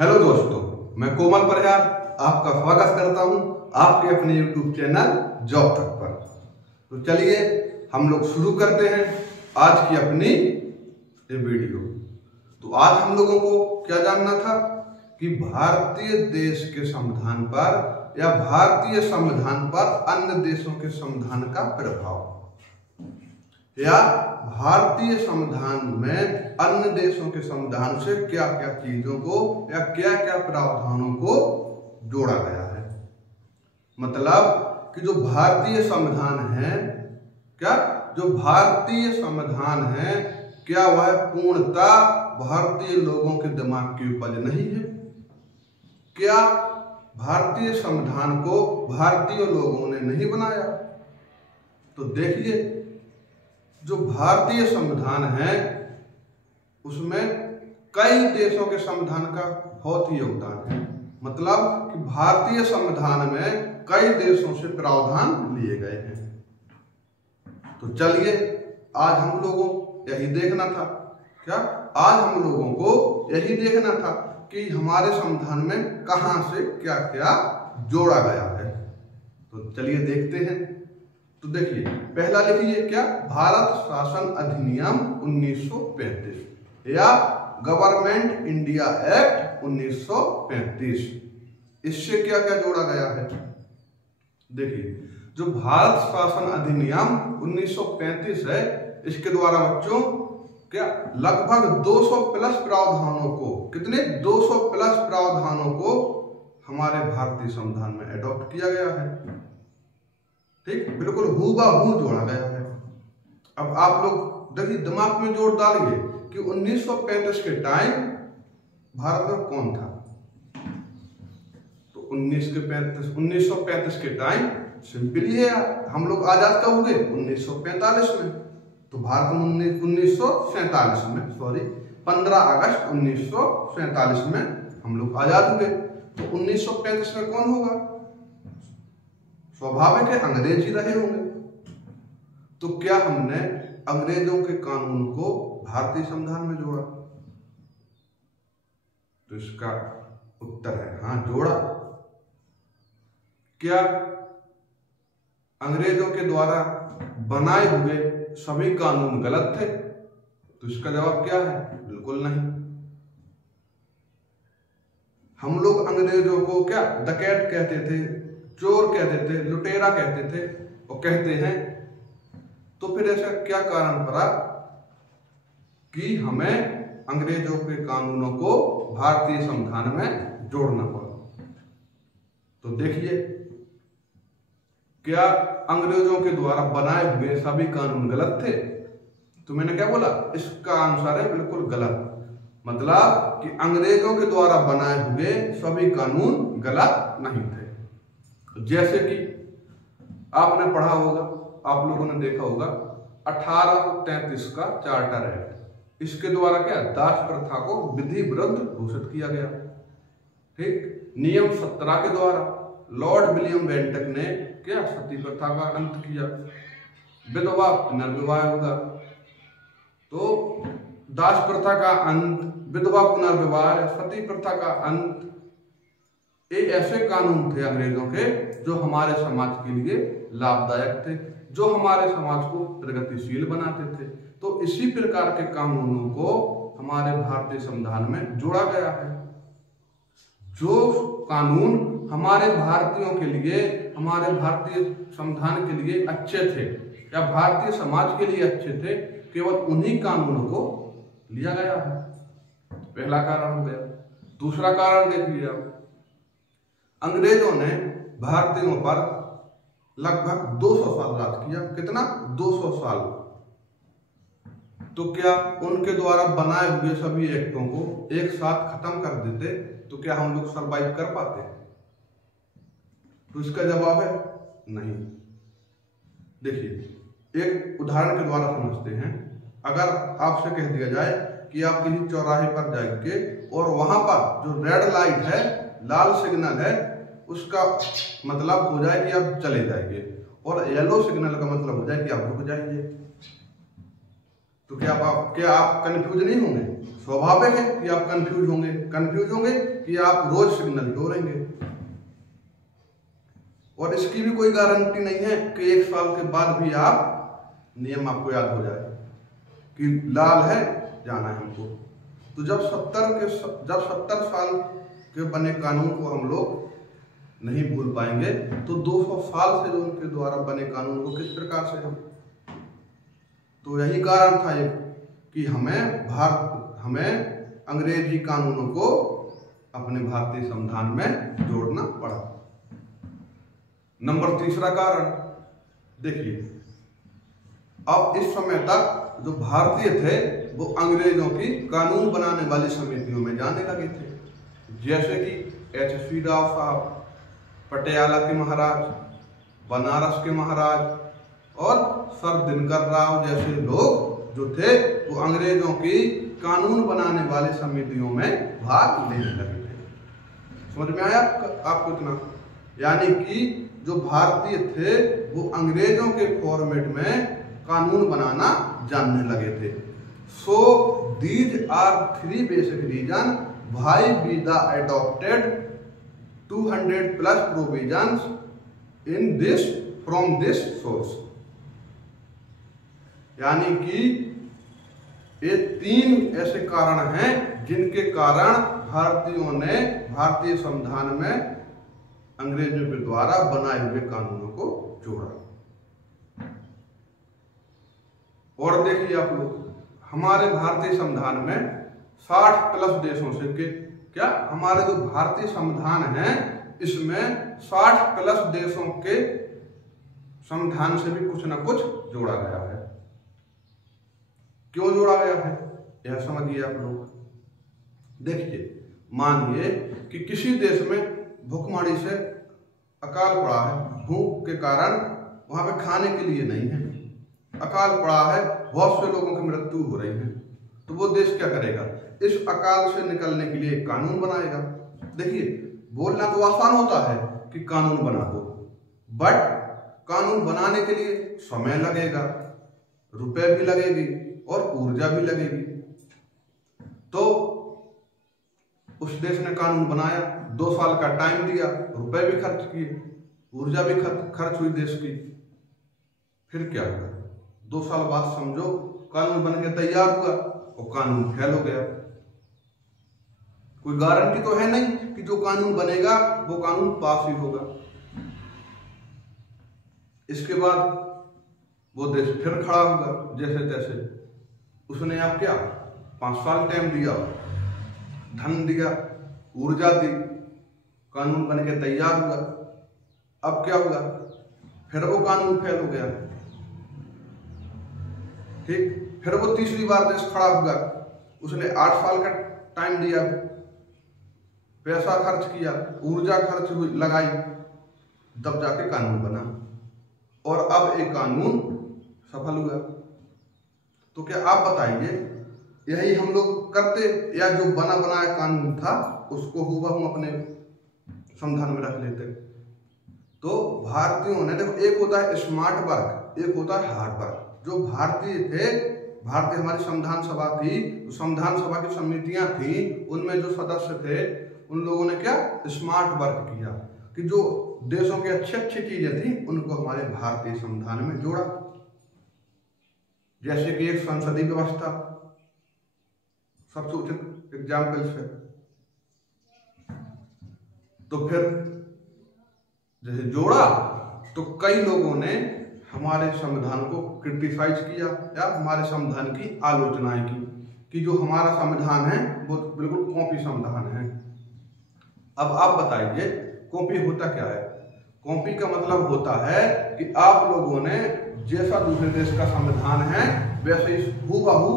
Hello दोस्तों, मैं कोमल परिहार आपका स्वागत करता हूं आपके अपने YouTube चैनल जॉब तक पर। तो चलिए हम लोग शुरू करते हैं आज की अपनी ये वीडियो। तो आज हम लोगों को क्या जानना था कि भारतीय देश के संविधान पर या भारतीय संविधान पर अन्य देशों के संविधान का प्रभाव, या भारतीय संविधान में अन्य देशों के संविधान से क्या क्या चीजों को या क्या क्या प्रावधानों को जोड़ा गया है। मतलब कि जो भारतीय संविधान है, जो भारतीय संविधान है, क्या वह पूर्णतः भारतीय लोगों के दिमाग की उपज नहीं है? क्या भारतीय संविधान को भारतीय लोगों ने नहीं बनाया? तो देखिए, जो भारतीय संविधान है उसमें कई देशों के संविधान का बहुत ही योगदान है। मतलब कि भारतीय संविधान में कई देशों से प्रावधान लिए गए हैं। तो चलिए आज हम लोगों को यही देखना था, आज हम लोगों को यही देखना था कि हमारे संविधान में कहां से क्या क्या जोड़ा गया है। तो चलिए देखते हैं। तो देखिए, पहला लिखिए क्या, भारत शासन अधिनियम 1935 या गवर्नमेंट इंडिया एक्ट 1935। इससे क्या क्या जोड़ा गया है? देखिए, जो भारत शासन अधिनियम 1935 है, इसके द्वारा बच्चों क्या लगभग 200 प्लस प्रावधानों को, कितने 200 प्लस प्रावधानों को हमारे भारतीय संविधान में एडॉप्ट किया गया है। ठीक, बिल्कुल हूबहू जोड़ा गया है। अब आप लोग देखिए, दिमाग में जोड़ डालिए कि 1935 के टाइम भारत में कौन था। तो 1935 के टाइम सिंपली है, हम लोग आजाद कब हुए? 1945 में। तो भारत में 1947 में, 15 अगस्त 1947 में हम लोग आजाद हुए। तो 1935 में कौन होगा? स्वाभाविक है, अंग्रेज ही रहे होंगे। तो क्या हमने अंग्रेजों के कानून को भारतीय संविधान में जोड़ा? तो इसका उत्तर है हाँ, जोड़ा। क्या अंग्रेजों के द्वारा बनाए हुए सभी कानून गलत थे? तो इसका जवाब क्या है? बिल्कुल नहीं। हम लोग अंग्रेजों को क्या डकैत कहते थे, चोर कहते थे, लुटेरा कहते थे और कहते हैं। तो फिर ऐसा क्या कारण पड़ा कि हमें अंग्रेजों के कानूनों को भारतीय संविधान में जोड़ना पड़ा? तो देखिए, क्या अंग्रेजों के द्वारा बनाए हुए सभी कानून गलत थे? तो मैंने क्या बोला, इसका आंसर है बिल्कुल गलत। मतलब कि अंग्रेजों के द्वारा बनाए हुए सभी कानून गलत नहीं थे। जैसे कि आपने पढ़ा होगा, आप लोगों ने देखा होगा 1833 का चार्टर एक्ट। इसके द्वारा क्या दास प्रथा को विधि विरुद्ध घोषित किया गया। ठीक, नियम 17 के द्वारा लॉर्ड विलियम बेंटिक ने क्या सती प्रथा का अंत किया, विधवा पुनर्विवाह होगा। तो दास प्रथा का अंत, विधवा पुनर्विवाह, सती प्रथा का अंत, ये ऐसे कानून थे अंग्रेजों के जो हमारे समाज के लिए लाभदायक थे, जो हमारे समाज को प्रगतिशील बनाते थे। तो इसी प्रकार के कानूनों को हमारे भारतीय संविधान में जोड़ा गया है। जो कानून हमारे भारतीयों के लिए, हमारे भारतीय संविधान के लिए अच्छे थे या भारतीय समाज के लिए अच्छे थे, केवल उन्हीं कानूनों को लिया गया है। पहला कारण हो गया। दूसरा कारण देखिए आप, अंग्रेजों ने भारतीयों पर लगभग 200 साल राज किया। कितना? 200 साल। तो क्या उनके द्वारा बनाए हुए सभी एक्टों को एक साथ खत्म कर देते तो क्या हम लोग सरवाइव कर पाते? तो इसका जवाब है नहीं। देखिए, एक उदाहरण के द्वारा समझते हैं। अगर आपसे कह दिया जाए कि आप किसी चौराहे पर जाएंगे और वहां पर जो रेड लाइट है, लाल सिग्नल है, उसका मतलब हो जाए कि आप चले जाइए, और येलो सिग्नल का मतलब हो जाए कि आप रुक जाइए। तो क्या आप कंफ्यूज नहीं होंगे? स्वाभाविक है कि आप कंफ्यूज होंगे कि आप रोज सिग्नल तोड़ेंगे। और इसकी भी कोई गारंटी नहीं है कि 1 साल के बाद भी आप नियम आपको याद हो जाए कि लाल है जाना है हमको। तो जब 70 साल के बने कानून को हम लोग नहीं भूल पाएंगे तो 200 साल से जो उनके द्वारा बने कानून को किस प्रकार से हम। तो यही कारण था कि हमें अंग्रेजी कानूनों को अपने भारतीय संविधान में जोड़ना पड़ा। नंबर 3 कारण देखिए, अब इस समय तक जो भारतीय थे वो अंग्रेजों की कानून बनाने वाली समितियों में जाने लगे थे, जैसे कि H.C. राव साहब, पटियाला के महाराज, बनारस के महाराज और सर दिनकर राव जैसे लोग जो थे वो अंग्रेजों की कानून बनाने वाली समितियों में भाग लेने लगे थे। समझ में आया आपको इतना? यानी कि जो भारतीय थे वो अंग्रेजों के फॉर्मेट में कानून बनाना जानने लगे थे। So these are 3 basic reasons why we adopted 200+ provisions from this source। यानी कि ये 3 ऐसे कारण हैं जिनके कारण भारतीयों ने भारतीय संविधान में अंग्रेजों के द्वारा बनाए हुए कानूनों को जोड़ा। और देखिए आप लोग, हमारे भारतीय संविधान में 60+ देशों से क्या हमारे जो भारतीय संविधान है इसमें 60+ देशों के संविधान से भी कुछ ना कुछ जोड़ा गया है। क्यों जोड़ा गया है यह समझिए आप लोग। देखिए, मानिए कि किसी देश में भूखमरी से अकाल पड़ा है, भूख के कारण वहां पे खाने के लिए नहीं है, अकाल पड़ा है, बहुत से लोगों की मृत्यु हो रही है, तो वो देश क्या करेगा? इस अकाल से निकलने के लिए कानून बनाएगा। देखिए, बोलना तो आसान होता है कि कानून बना दो, बट कानून बनाने के लिए समय लगेगा, रुपए भी लगेगी और ऊर्जा भी लगेगी। तो उस देश ने कानून बनाया, 2 साल का टाइम दिया, रुपए भी खर्च किए, ऊर्जा भी खर्च हुई देश की। फिर क्या हुआ? 2 साल बाद समझो कानून बन के तैयार हुआ और कानून फेल हो गया। कोई गारंटी तो है नहीं कि जो कानून बनेगा वो कानून पास ही होगा। इसके बाद वो देश फिर खड़ा होगा जैसे तैसे। उसने आप क्या 5 साल टाइम दिया, धन दिया, ऊर्जा दी, कानून बन के तैयार हुआ। अब क्या हुआ? फिर वो कानून फेल हो गया। ठीक, फिर वो तीसरी बार देश खड़ा हुआ, उसने 8 साल का टाइम दिया, पैसा खर्च किया, ऊर्जा खर्च हुई, लगाई, तब जाके कानून बना और अब एक कानून सफल हुआ। तो क्या आप बताइए, यही हम लोग करते या जो बना बनाया कानून था उसको हुबहू अपने संविधान में रख लेते? तो भारतीयों ने, देखो, एक होता है स्मार्ट वर्क, एक होता है हार्ड वर्क। जो भारतीय थे, भारतीय हमारी संविधान सभा थी, संविधान सभा की समितियां थी, उनमें जो सदस्य थे उन लोगों ने क्या स्मार्ट वर्क किया कि जो देशों की अच्छी अच्छी चीजें थी उनको हमारे भारतीय संविधान में जोड़ा। जैसे कि एक संसदीय व्यवस्था सबसे उचित एग्जाम्पल है। तो फिर जैसे जोड़ा तो कई लोगों ने हमारे संविधान को क्रिटिसाइज किया या हमारे संविधान की आलोचनाएं की कि जो हमारा संविधान है वो बिल्कुल कॉपी संविधान है। अब आप बताइए, कॉपी होता क्या है? कॉपी का मतलब होता है कि आप लोगों ने जैसा दूसरे देश का संविधान है वैसे ही हूबहू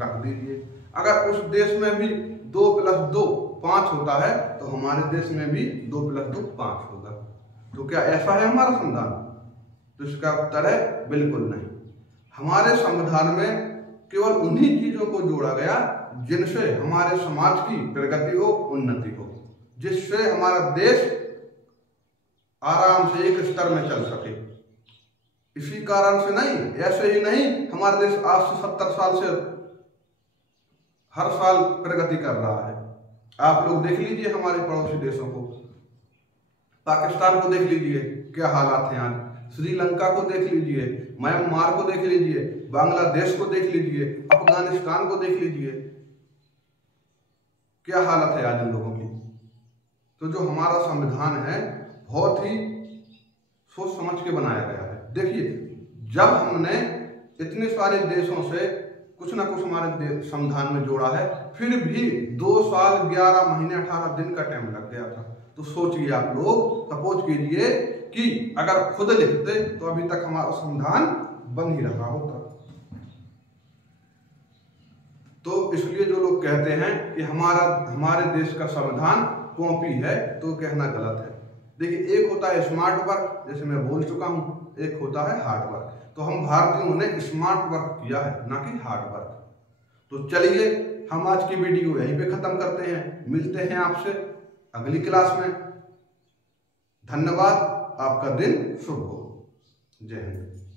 रख दीजिए। अगर उस देश में भी 2 + 2 5 होता है तो हमारे देश में भी 2 + 2 5 होगा। तो क्या ऐसा है हमारा संविधान? तो इसका उत्तर है बिल्कुल नहीं। हमारे संविधान में केवल उन्हीं चीजों को जोड़ा गया जिनसे हमारे समाज की प्रगति हो, उन्नति हो, जिससे हमारा देश आराम से एक स्तर में चल सके। इसी कारण से नहीं, ऐसे ही नहीं हमारा देश आज से 70 साल से हर साल प्रगति कर रहा है। आप लोग देख लीजिए हमारे पड़ोसी देशों को, पाकिस्तान को देख लीजिए क्या हालात हैं आज, श्रीलंका को देख लीजिए, म्यांमार को देख लीजिए, बांग्लादेश को देख लीजिए, अफगानिस्तान को देख लीजिए, क्या हालत है आज इन लोगों की। तो जो हमारा संविधान है बहुत ही सोच समझ के बनाया गया है। देखिए, जब हमने इतने सारे देशों से कुछ ना कुछ हमारे संविधान में जोड़ा है, फिर भी 2 साल 11 महीने 18 दिन का टाइम लग गया था। तो सोचिए आप लोग, सपोज कीजिए कि अगर खुद लिखते तो अभी तक हमारा संविधान बन ही रहा होता। तो इसलिए जो लोग कहते हैं कि हमारे देश का संविधान कॉपी है, तो कहना गलत है। देखिए, एक होता है स्मार्ट वर्क, जैसे मैं बोल चुका हूं, एक होता है हार्ड वर्क। तो हम भारतीयों ने स्मार्ट वर्क किया है, ना कि हार्ड वर्क। तो चलिए हम आज की वीडियो यहीं पे खत्म करते हैं, मिलते हैं आपसे अगली क्लास में। धन्यवाद, आपका दिन शुभ हो। जय हिंद।